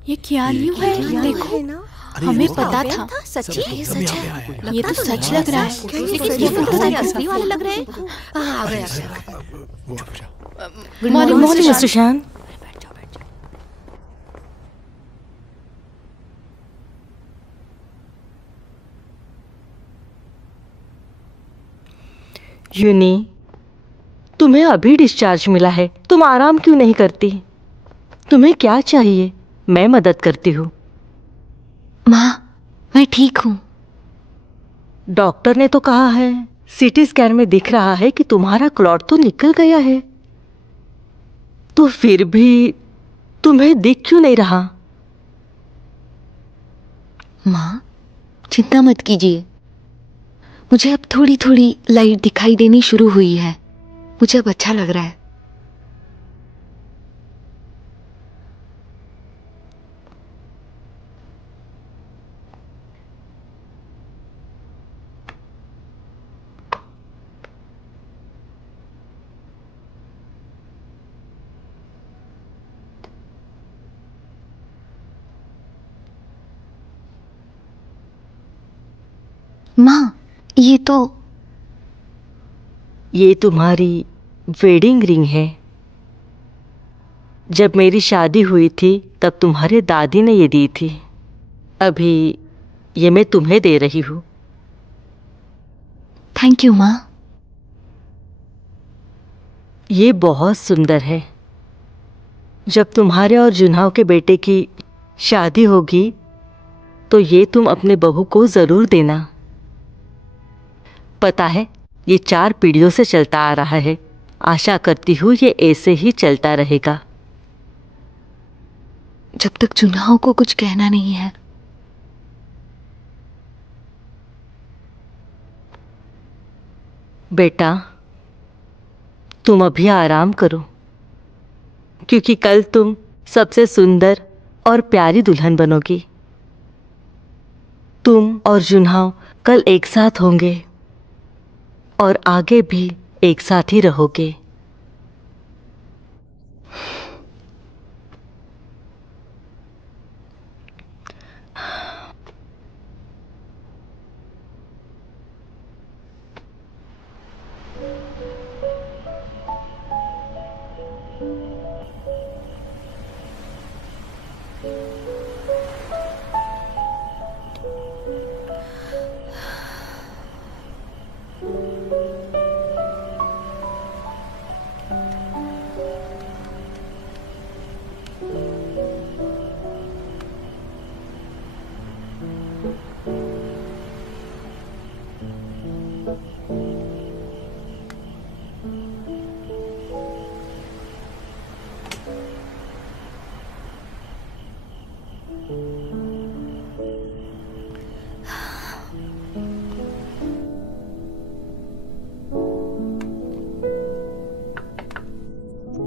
ये क्या न्यू है? देखो, हमें पता था। सच्ची? ये सच है। ये तो सच लग रहा है। लेकिन ये फोटो तो असली वाले लग रहे हैं। आ गया। गुड मॉर्निंग मिस्टर शान। यूनी, तुम्हें अभी डिस्चार्ज मिला है, तुम आराम क्यों नहीं करती? तुम्हें क्या चाहिए? मैं मदद करती हूँ। माँ, मैं ठीक हूँ। डॉक्टर ने तो कहा है, सीटी स्कैन में दिख रहा है कि तुम्हारा क्लॉट तो निकल गया है, तो फिर भी तुम्हें दिख क्यों नहीं रहा? माँ, चिंता मत कीजिए। मुझे अब थोड़ी थोड़ी लाइट दिखाई देनी शुरू हुई है। मुझे अब अच्छा लग रहा है। माँ, ये तुम्हारी वेडिंग रिंग है। जब मेरी शादी हुई थी तब तुम्हारे दादी ने ये दी थी। अभी ये मैं तुम्हें दे रही हूँ। थैंक यू माँ। ये बहुत सुंदर है। जब तुम्हारे और जुन्हाव के बेटे की शादी होगी तो ये तुम अपने बहू को जरूर देना। पता है, ये 4 पीढ़ियों से चलता आ रहा है। आशा करती हूँ ये ऐसे ही चलता रहेगा। जब तक जुन्हाव को कुछ कहना नहीं है। बेटा, तुम अभी आराम करो, क्योंकि कल तुम सबसे सुंदर और प्यारी दुल्हन बनोगी। तुम और जुन्हाव कल एक साथ होंगे और आगे भी एक साथ ही रहोगे।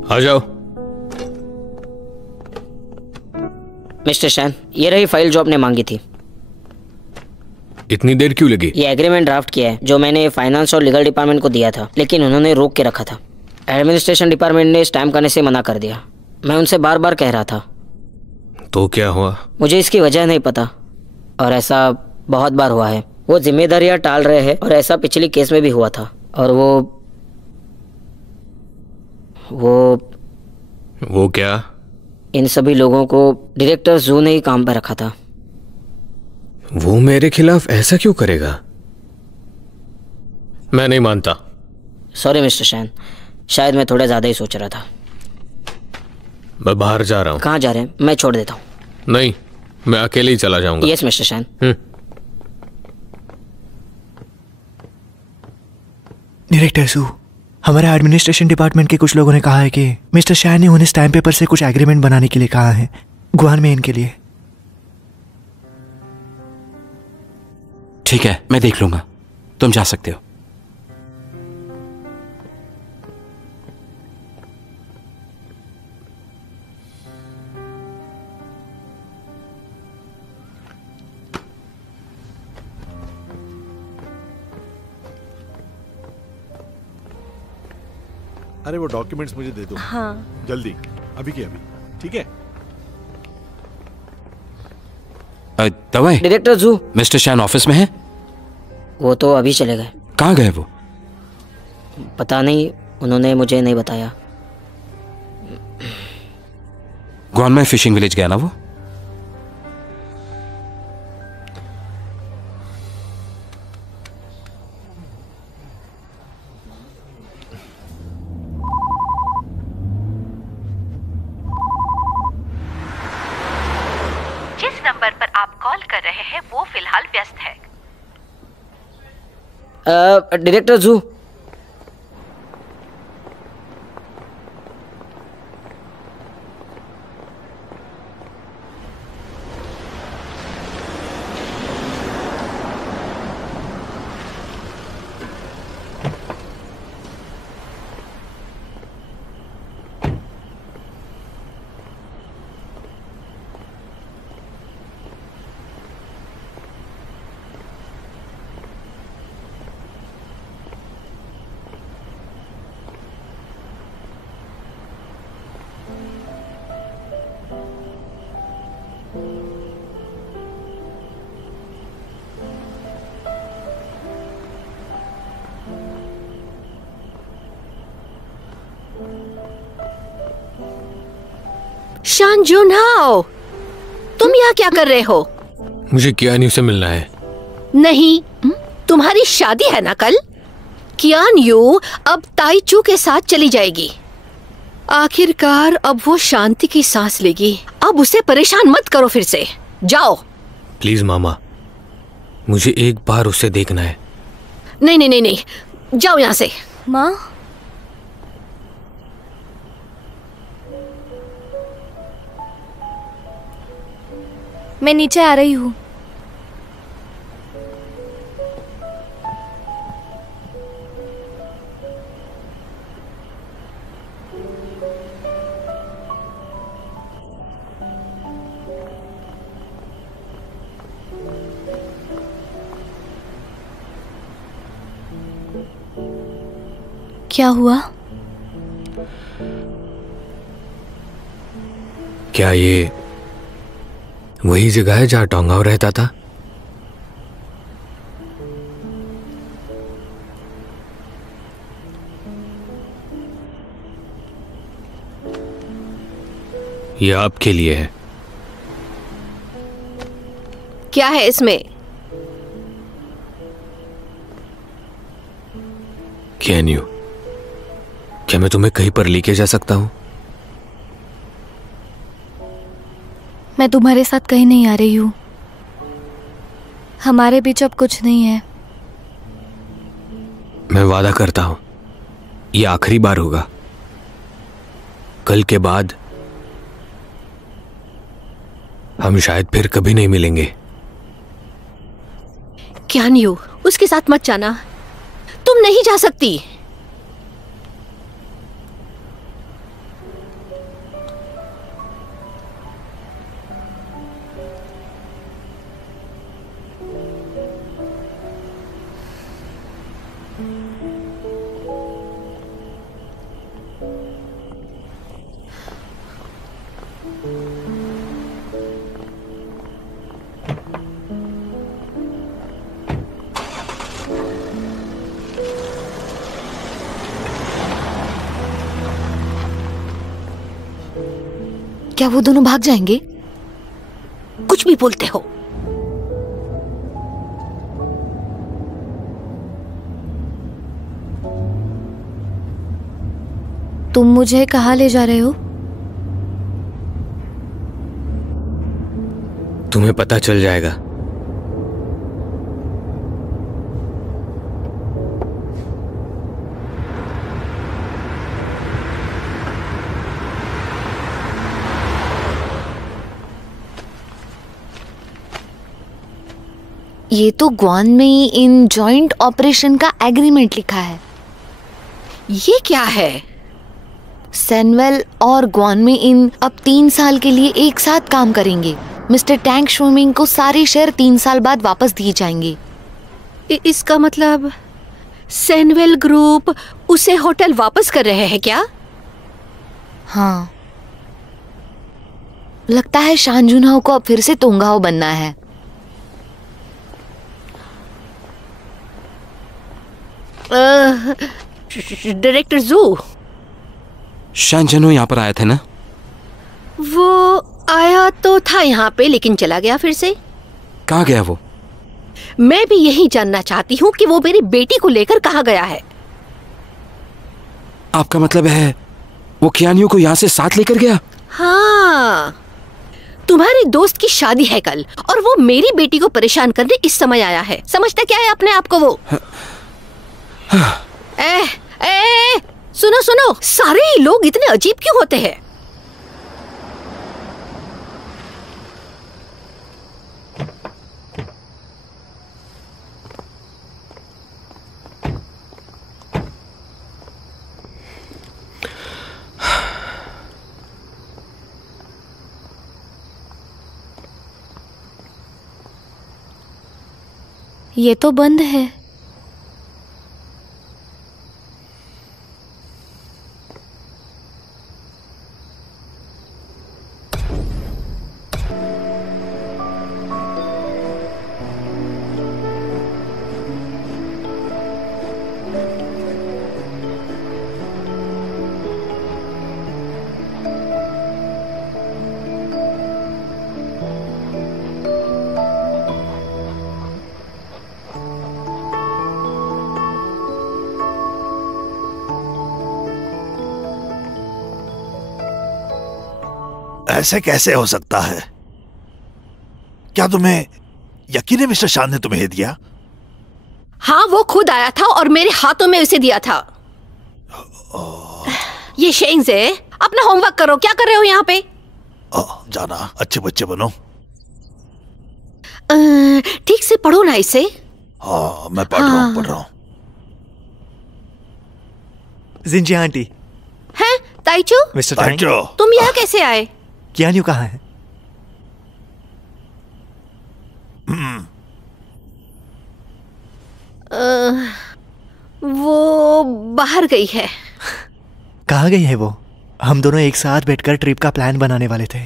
आ जाओ। मिस्टर शैन, ये रही फाइल जो आपने मांगी थी। इतनी देर क्यों लगी? ये एग्रीमेंट ड्राफ्ट किया है जो मैंने फाइनेंस और लीगल डिपार्टमेंट को दिया था, लेकिन उन्होंने रोक के रखा था। एडमिनिस्ट्रेशन डिपार्टमेंट ने स्टैम्प करने से मना कर दिया। मैं उनसे बार बार कह रहा था। तो क्या हुआ? मुझे इसकी वजह नहीं पता, और ऐसा बहुत बार हुआ है। वो जिम्मेदारियां टाल रहे हैं, और ऐसा पिछले केस में भी हुआ था। और वो क्या? इन सभी लोगों को डायरेक्टर जू ने ही काम पर रखा था। वो मेरे खिलाफ ऐसा क्यों करेगा? मैं नहीं मानता। सॉरी मिस्टर शैन, शायद मैं थोड़ा ज्यादा ही सोच रहा था। मैं बाहर जा रहा हूँ। कहाँ जा रहे हैं? मैं छोड़ देता हूँ। नहीं, मैं अकेले ही चला जाऊंगा। Yes mister Shane. Director Su, हमारे एडमिनिस्ट्रेशन डिपार्टमेंट के कुछ लोगों ने कहा है कि मिस्टर शाह ने उन्हें स्टैम्प पेपर से कुछ एग्रीमेंट बनाने के लिए कहा है, गुआन में इनके लिए। ठीक है, मैं देख लूंगा, तुम जा सकते हो। अरे वो डॉक्यूमेंट्स मुझे दे दो। हाँ। जल्दी, अभी के अभी। ठीक है। दवाई? डायरेक्टर जू, मिस्टर शैन ऑफिस में है? वो तो अभी चले गए। कहाँ गए वो? पता नहीं, उन्होंने मुझे नहीं बताया। ग्वानमाई फिशिंग विलेज गया ना वो? जिस नंबर पर आप कॉल कर रहे हैं वो फिलहाल व्यस्त है। डायरेक्टर जू, शान जुनहाओ, तुम यहाँ क्या कर रहे हो? मुझे कियान यू से मिलना है। नहीं, तुम्हारी शादी है ना कल। कियान यू अब ताइचू के साथ चली जाएगी। आखिरकार अब वो शांति की सांस लेगी। अब उसे परेशान मत करो फिर से। जाओ। प्लीज मामा, मुझे एक बार उसे देखना है। नहीं नहीं नहीं नहीं, जाओ यहाँ से। माँ, मैं नीचे आ रही हूँ। क्या हुआ? क्या ये वही जगह है जहाँ टोंगाओ रहता था? ये आपके लिए है। क्या है इसमें? कैन यू, क्या मैं तुम्हें कहीं पर लेके जा सकता हूँ? मैं तुम्हारे साथ कहीं नहीं आ रही हूँ। हमारे बीच अब कुछ नहीं है। मैं वादा करता हूँ ये आखिरी बार होगा। कल के बाद हम शायद फिर कभी नहीं मिलेंगे। कियान यू, उसके साथ मत जाना। तुम नहीं जा सकती। क्या वो दोनों भाग जाएंगे? कुछ भी बोलते हो। तुम मुझे कहाँ ले जा रहे हो? तुम्हें पता चल जाएगा। ये तो ग्वान में इन जॉइंट ऑपरेशन का एग्रीमेंट लिखा है। ये क्या है? सैनवेल और ग्वान में इन अब 3 साल के लिए एक साथ काम करेंगे। मिस्टर टैंक शोमिंग को सारे शेयर 3 साल बाद वापस दिए जाएंगे। इसका मतलब सैनवेल ग्रुप उसे होटल वापस कर रहे हैं क्या? हाँ, लगता है शान जुनहाओ को अब फिर से तोंगाओ बनना है। डायरेक्टर जू, शान जनो यहाँ पर आए थे ना? वो आया तो था यहाँ पे, लेकिन चला गया फिर से। कहाँ गया वो? मैं भी यही जानना चाहती हूँ कि वो मेरी बेटी को लेकर कहाँ गया है। आपका मतलब है वो कियानियो को यहाँ से साथ लेकर गया? हाँ, तुम्हारे दोस्त की शादी है कल और वो मेरी बेटी को परेशान करने इस समय आया है। समझता क्या है अपने आप को वो? सुनो सुनो, सारे ही लोग इतने अजीब क्यों होते हैं? ये तो बंद है। ऐसे कैसे हो सकता है? क्या तुम्हें यकीन है मिस्टर शान ने तुम्हें दिया? हाँ, वो खुद आया था और मेरे हाथों में उसे दिया था। ये शेंगज़े, अपना होमवर्क करो। क्या कर रहे हो यहाँ पे? जाना, अच्छे बच्चे बनो। ठीक से पढ़ो ना इसे। हाँ, मैं पढ़ रहा हूँ, पढ़ रहा हूँ। जिंजी आंटी। हैं, ताइचू? मिस्टर टैंग, तुम यहाँ कैसे आए? कियानियो कहाँ है? वो बाहर गई है। कहाँ गई है वो? हम दोनों एक साथ बैठकर ट्रिप का प्लान बनाने वाले थे।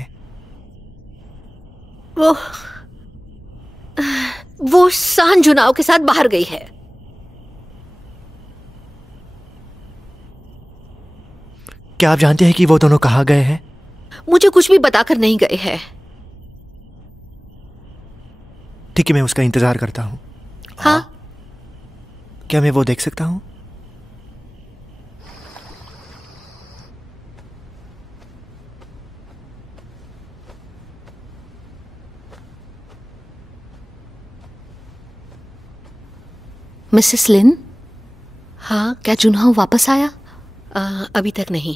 वो सान जुनाओ के साथ बाहर गई है। क्या आप जानते हैं कि वो दोनों कहाँ गए हैं? मुझे कुछ भी बताकर नहीं गए हैं। ठीक है, मैं उसका इंतजार करता हूँ। हाँ, क्या मैं वो देख सकता हूँ? मिसेस लिन, हाँ। क्या जुनहो वापस आया? अभी तक नहीं।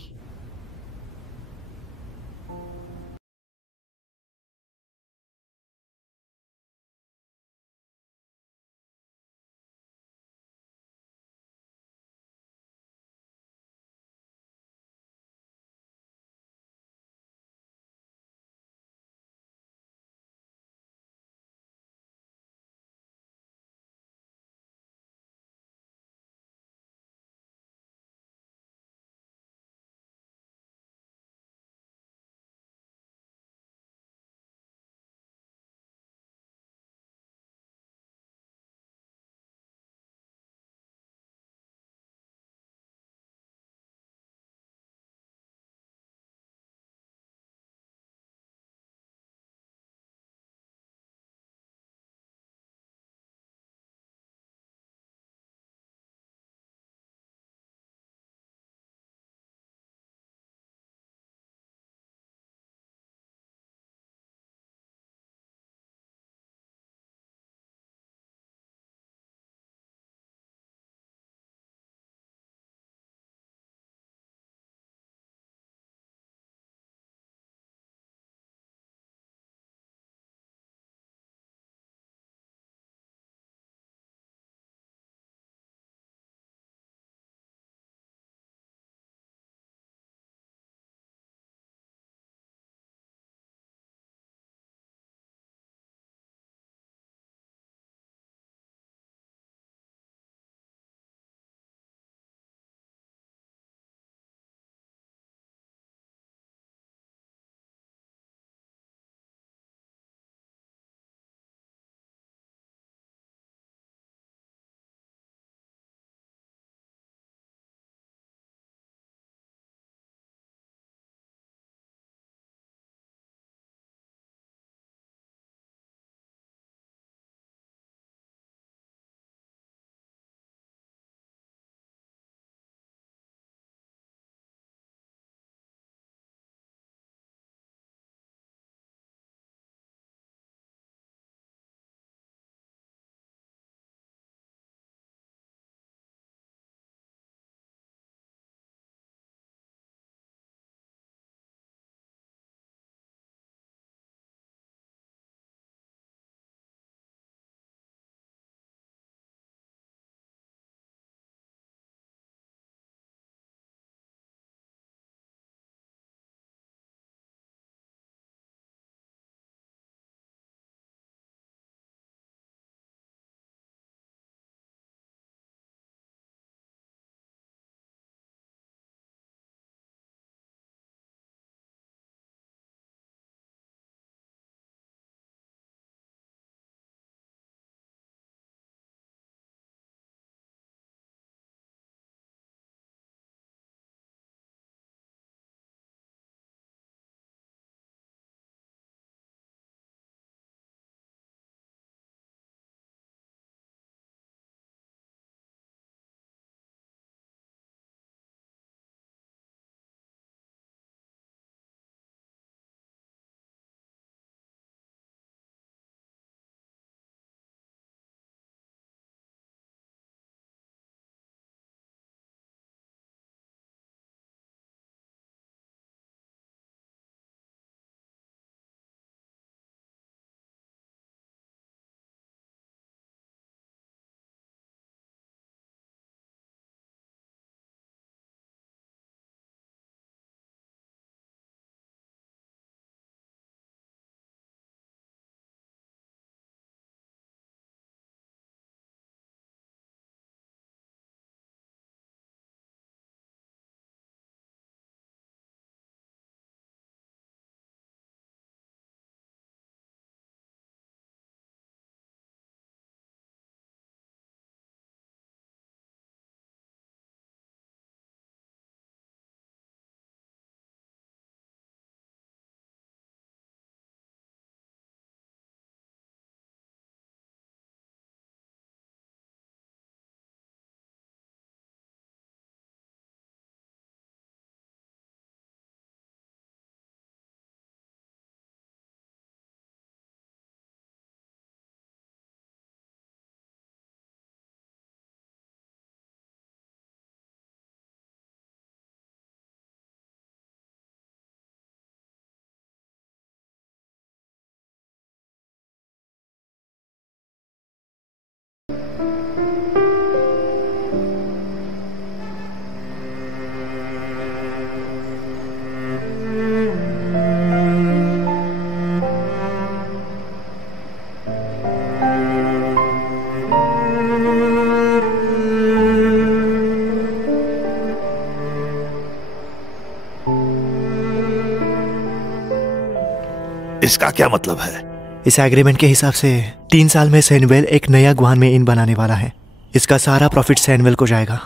इसका क्या मतलब है? इस एग्रीमेंट के हिसाब से 3 साल में सैनवेल एक नया गुआन में इन बनाने वाला है। इसका सारा प्रॉफिट सैनवेल को जाएगा।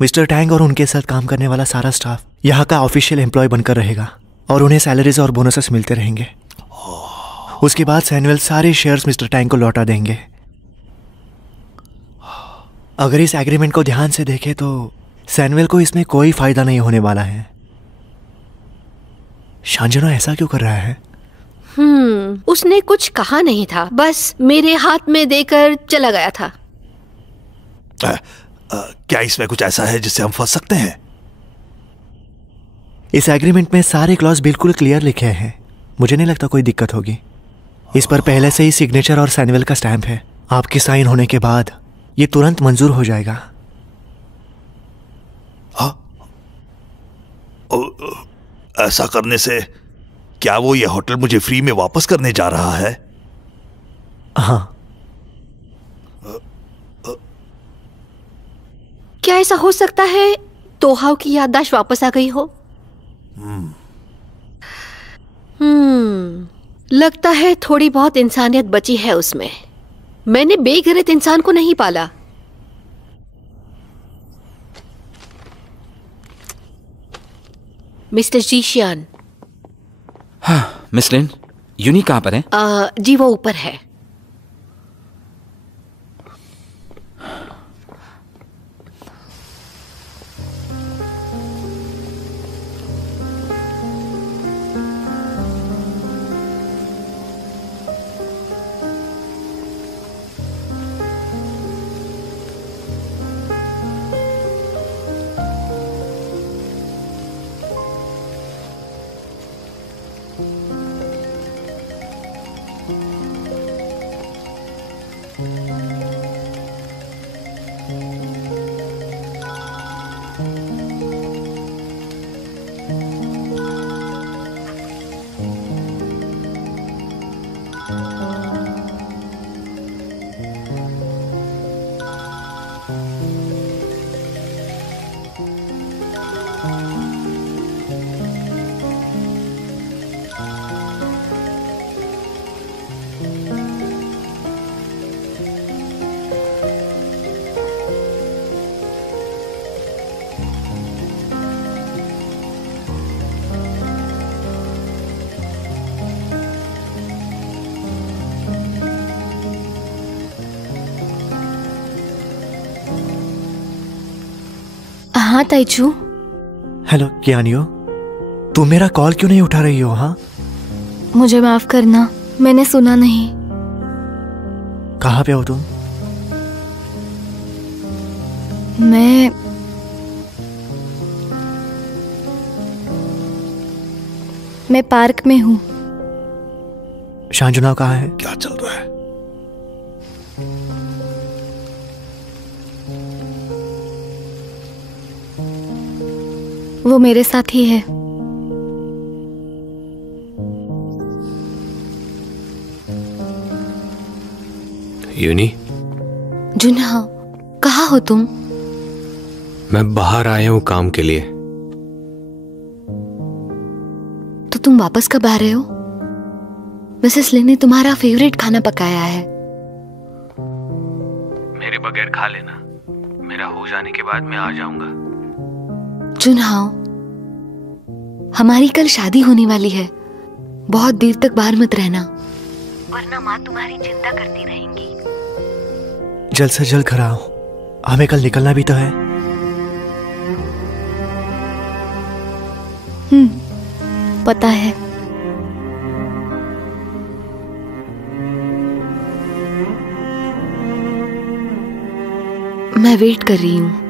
मिस्टर टैंग और उनके साथ काम करने वाला सारा स्टाफ यहाँ का ऑफिशियल एम्प्लॉय बनकर रहेगा और उन्हें सैलरीज और बोनसेस मिलते रहेंगे। उसके बाद सैनवेल सारे शेयर्स मिस्टर टैंग को लौटा देंगे। अगर इस एग्रीमेंट को ध्यान से देखें तो सैनवेल को इसमें कोई फायदा नहीं होने वाला है। शांजना ऐसा क्यों कर रहा है? उसने कुछ कहा नहीं था, बस मेरे हाथ में देकर चला गया था। क्या इसमें कुछ ऐसा है जिससे हम फंस सकते हैं? इस एग्रीमेंट में सारे क्लॉज बिल्कुल क्लियर लिखे हैं। मुझे नहीं लगता कोई दिक्कत होगी। इस पर पहले से ही सिग्नेचर और सैनवेल का स्टैंप है। आपके साइन होने के बाद ये तुरंत मंजूर हो जाएगा। हाँ? ऐसा करने से क्या वो ये होटल मुझे फ्री में वापस करने जा रहा है? हाँ। क्या ऐसा हो सकता है तोहाव की याददाश्त वापस आ गई हो? लगता है थोड़ी बहुत इंसानियत बची है उसमें। मैंने बेगैरत इंसान को नहीं पाला। मिस्टर जीशियान। हाँ, मिस लिन, यूनी कहाँ पर है? जी वो ऊपर है। हाँ ताइचू। हेलो कियानियो, तुम मेरा कॉल क्यों नहीं उठा रही हो? हाँ, मुझे माफ करना, मैंने सुना नहीं। कहाँ पे हो तुम? मैं पार्क में हूँ। शांजुना कहाँ है? क्या चल रहा है? वो मेरे साथ ही है। यूनी, जुन्हा, कहाँ हो तुम? मैं बाहर आया हूँ काम के लिए। तो तुम वापस कब आ रहे हो? मिसेस लिन ने तुम्हारा फेवरेट खाना पकाया है। मेरे बगैर खा लेना, मेरा हो जाने के बाद मैं आ जाऊंगा। जुन्हा, हमारी कल शादी होने वाली है। बहुत देर तक बाहर मत रहना, वरना माँ तुम्हारी चिंता करती रहेंगी। जल्द से जल्द घर आओ, हमें कल निकलना भी तो है। पता है। मैं वेट कर रही हूँ।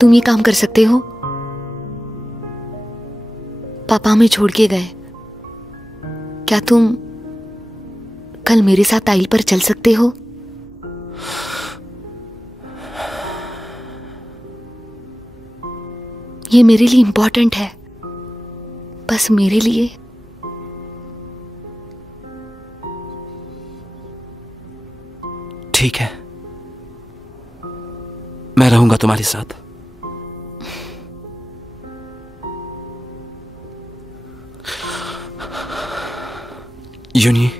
तुम ये काम कर सकते हो? पापा हमें छोड़ के गए। क्या तुम कल मेरे साथ आइल पर चल सकते हो? ये मेरे लिए इंपॉर्टेंट है, बस मेरे लिए। ठीक है, मैं रहूंगा तुम्हारे साथ। यूनी,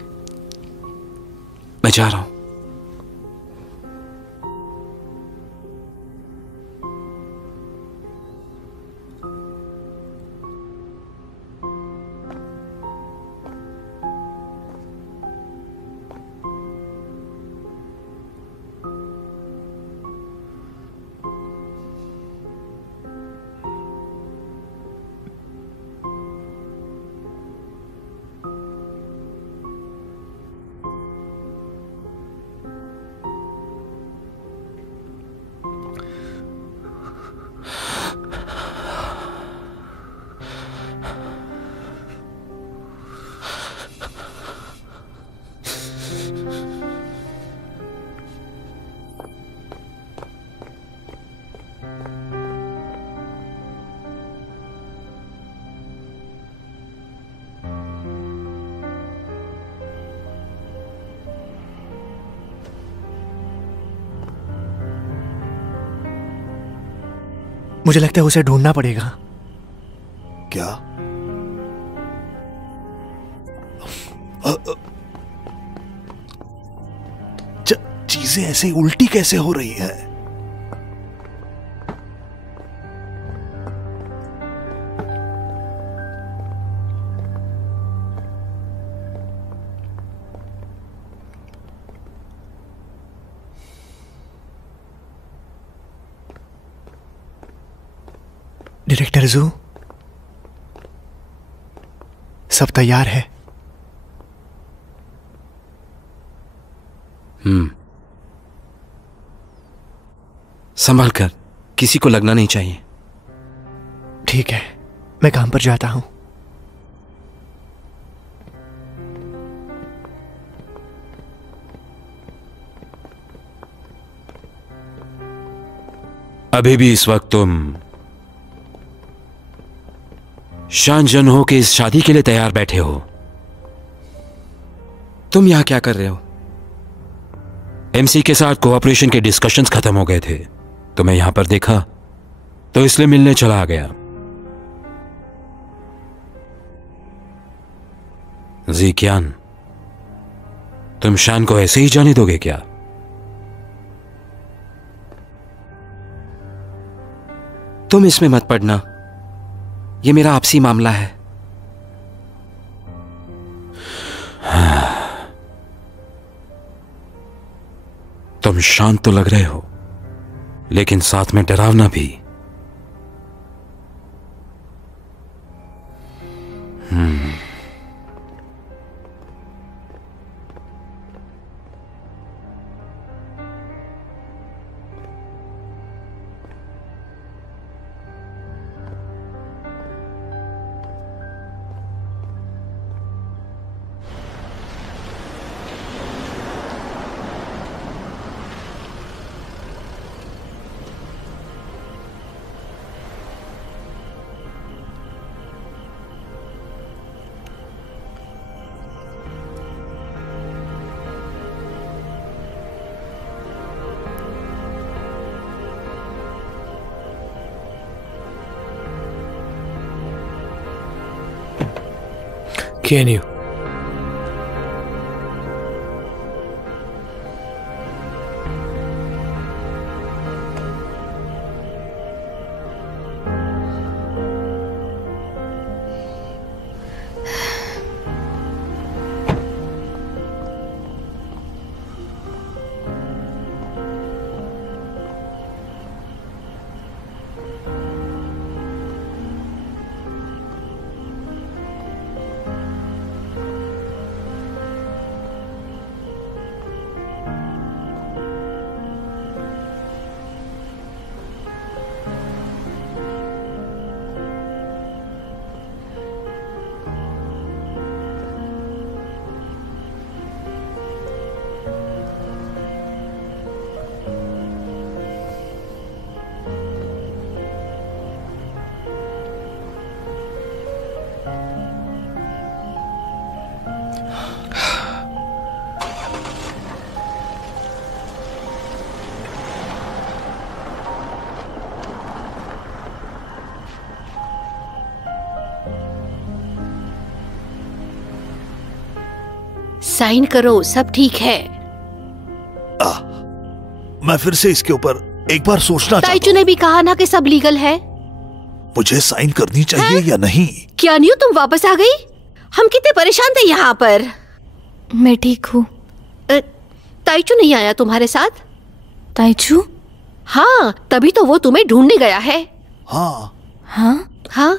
मैं जा रहा हूं। मुझे लगता है उसे ढूंढना पड़ेगा। क्या? चीजें ऐसे उल्टी कैसे हो रही है? डायरेक्टर जू, सब तैयार है? संभाल कर, किसी को लगना नहीं चाहिए। ठीक है, मैं काम पर जाता हूं। अभी भी इस वक्त तुम शान जन हो के इस शादी के लिए तैयार बैठे हो। तुम यहां क्या कर रहे हो? एमसी के साथ कोऑपरेशन के डिस्कशंस खत्म हो गए थे, तुम्हें यहां पर देखा तो इसलिए मिलने चला आ गया। ज़ीक्यान, तुम शान को ऐसे ही जाने दोगे क्या? तुम इसमें मत पड़ना, ये मेरा आपसी मामला है। तुम शांत तो लग रहे हो, लेकिन साथ में डरावना भी। Can you? साइन करो, सब ठीक है। मैं फिर से इसके ऊपर एक बार सोचना चाहता ताइचू ने भी कहा ना कि सब लीगल है। मुझे साइन करनी चाहिए या नहीं? क्या न्यू, तुम वापस आ गई? हम कितने परेशान थे यहाँ पर। मैं ठीक हूँ। ताइचू नहीं आया तुम्हारे साथ? ताइचू? हाँ, तभी तो वो तुम्हें ढूंढने गया है। हाँ हाँ हाँ।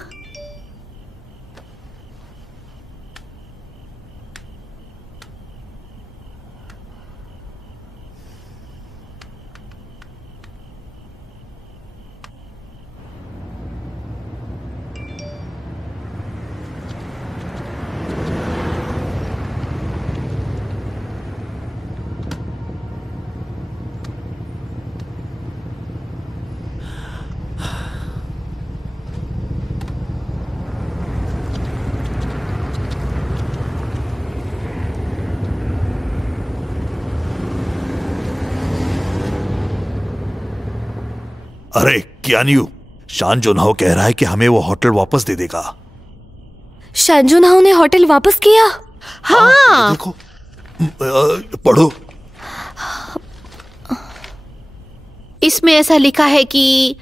अरे कियान्यू, शान जोनहाओ कह रहा है कि हमें वो होटल वापस दे देगा। शान जोनहाओ ने होटल वापस किया? हाँ। देखो, पढ़ो। इसमें ऐसा लिखा है कि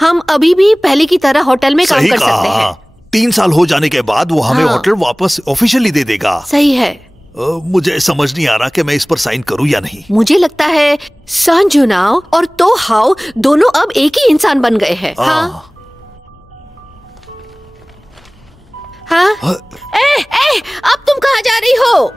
हम अभी भी पहले की तरह होटल में काम कर सकते हैं। 3 साल हो जाने के बाद वो हमें हाँ। होटल वापस ऑफिशियली दे देगा। सही है। मुझे समझ नहीं आ रहा कि मैं इस पर साइन करूं या नहीं। मुझे लगता है सान जुनाओ और तो हाओ दोनों अब एक ही इंसान बन गए हैं। हाँ। हाँ? अब तुम कहाँ जा रही हो?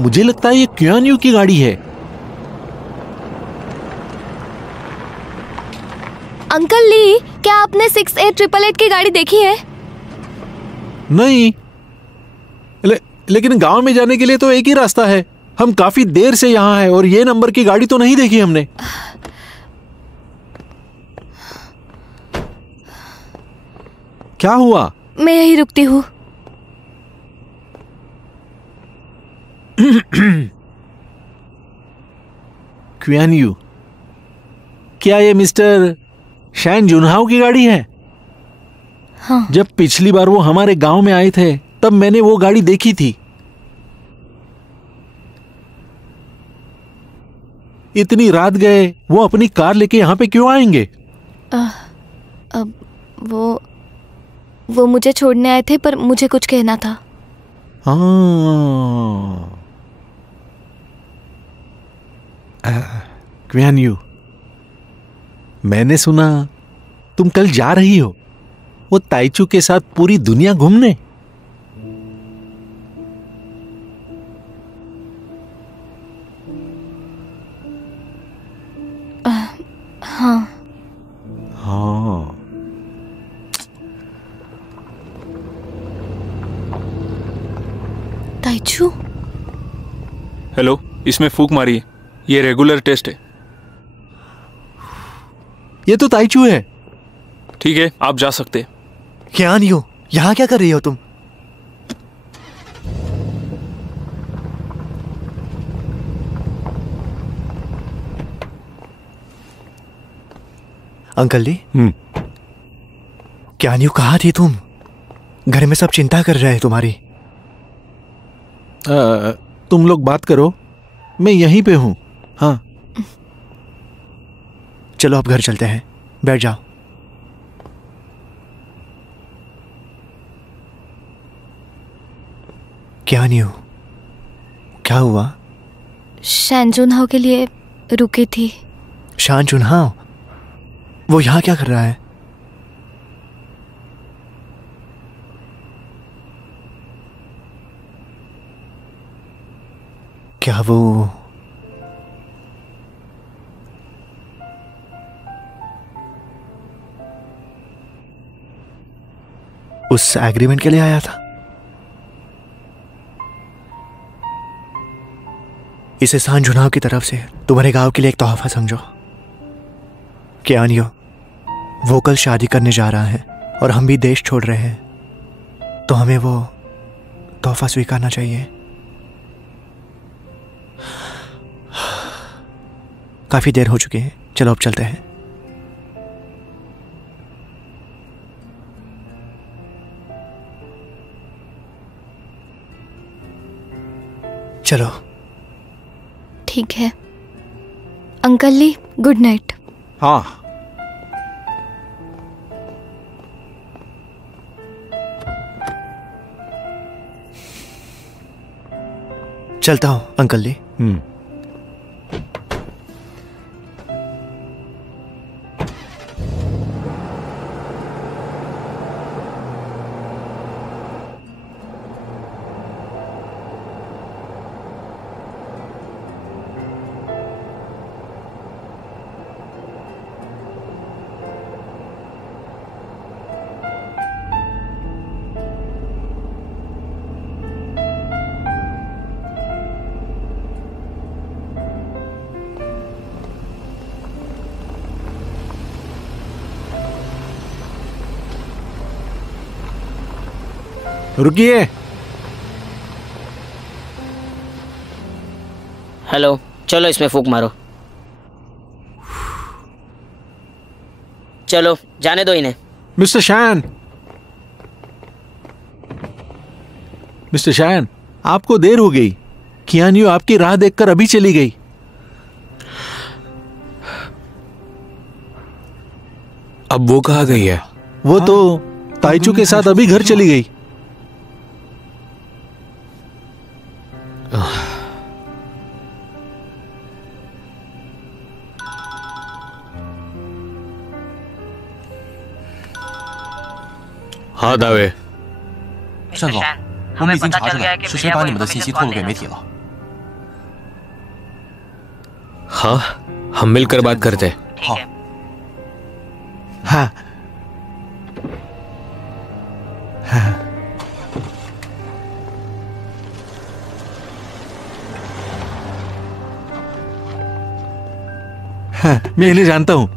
मुझे लगता है ये कियान्यू की गाड़ी है। अंकल ली, क्या आपने 6888 की गाड़ी देखी है? नहीं, लेकिन गांव में जाने के लिए तो एक ही रास्ता है। हम काफी देर से यहाँ हैं और ये नंबर की गाड़ी तो नहीं देखी हमने। क्या हुआ? मैं यही रुकती हूँ। कियान्यू, क्या ये मिस्टर शान जुनहाओ की गाड़ी है? हाँ। जब पिछली बार वो हमारे गांव में आए थे तब मैंने वो गाड़ी देखी थी। इतनी रात गए वो अपनी कार लेके यहाँ पे क्यों आएंगे? अब वो मुझे छोड़ने आए थे, पर मुझे कुछ कहना था। हाँ। कियान्यू, मैंने सुना तुम कल जा रही हो वो ताइचू के साथ पूरी दुनिया घूमने। हाँ। हाँ। ताइचू? हेलो, इसमें फूंक मारिए, ये रेगुलर टेस्ट है। ये तो ताइचू है। ठीक है, आप जा सकते। कियान यू, यहाँ क्या कर रही हो तुम? अंकल जी, कियान यू, कहाँ थी तुम? घर में सब चिंता कर रहे हैं तुम्हारी। तुम लोग बात करो, मैं यहीं पे हूँ। हाँ चलो अब घर चलते हैं, बैठ जाओ। कियान यू, क्या हुआ? शान जुनहाओ के लिए रुकी थी। शान जुनहाओ? वो यहाँ क्या कर रहा है? क्या वो उस एग्रीमेंट के लिए आया था? इसे शान जुनहाओ की तरफ से तुम्हारे गांव के लिए एक तोहफा समझो। कियान यू, वो कल शादी करने जा रहा है और हम भी देश छोड़ रहे हैं, तो हमें वो तोहफा स्वीकारना चाहिए। काफी देर हो चुकी है, चलो अब चलते हैं। चलो। ठीक है अंकल ली, गुड नाइट। हाँ चलता हूँ अंकल ली। रुकिए। हेलो, चलो इसमें फूंक मारो। चलो जाने दो इन्हें। मिस्टर शैन, मिस्टर शैन, आपको देर हो गई। कियान यू आपकी राह देखकर अभी चली गई। अब वो कहाँ गई है? वो तो ताइचू के साथ अभी घर चली गई। हाँ दावे। 单总，我们已经查出来是谁把你们的信息透露给媒体了。 हाँ, हम मिलकर बात करते हैं।好。हाँ हाँ हाँ, मैं इन्हें जानता हूँ।